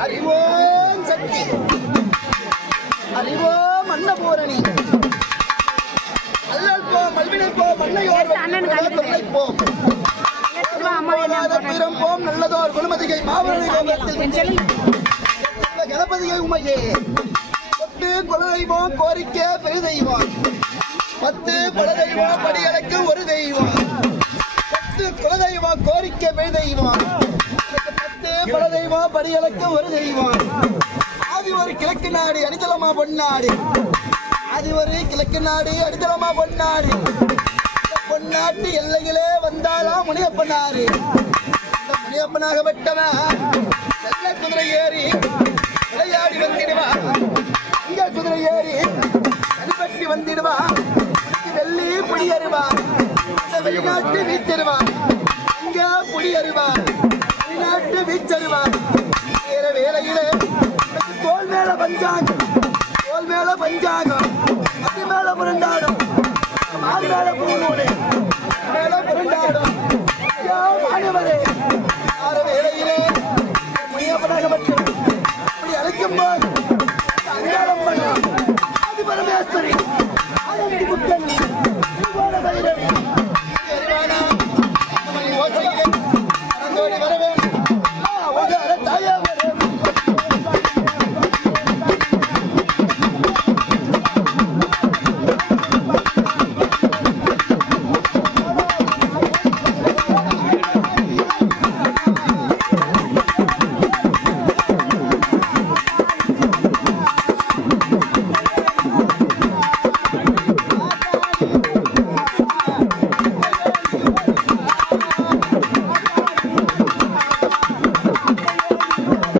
அறிவோம் சக்தி. அறிவோம் அன்னபூரணி. அல்லல் போ மல்வினை போ மண்ணையோர். போம் பிறம் போம் நல்லதோர் குணமதிகை மாவரணி இந்த கணபதியை உமையே. தொட்டு குலதெய்வம் கோரிக்கை பெருதெய்வம். பத்து குலதெய்வம் படியலுக்கு ஒரு தெய்வம். பத்து குலதெய்வம் கோரிக்கை பெருதெய்வம். பத்து படிகளுக்கும் ஒரு தெய்வம். ஆதி ஒரு கிழக்கு நாடு அடித்தளமா பொன்னாடு. ஆதி ஒரு கிழக்கு நாடு அடித்தளமா பொன்னாடு. பொன்னாட்டு எல்லையிலே வந்தாலாம் முனியப்பனாரு. இந்த முனியப்பனாகப்பட்டவன் நல்ல குதிரை ஏறி விளையாடி வந்திடுவா இங்க குதிரை ஏறி அடிபட்டி வந்திடுவா வெள்ளி புடி அருவான் இந்த வெளிநாட்டு வீச்சருவான் இங்க புடி அருவான் நாட்டு வீச்சருவான் வேற வேலையிலே தோல் மேல பஞ்சாங்கம். தோல் மேல பஞ்சாங்கம். அது மேல புரண்டாடும்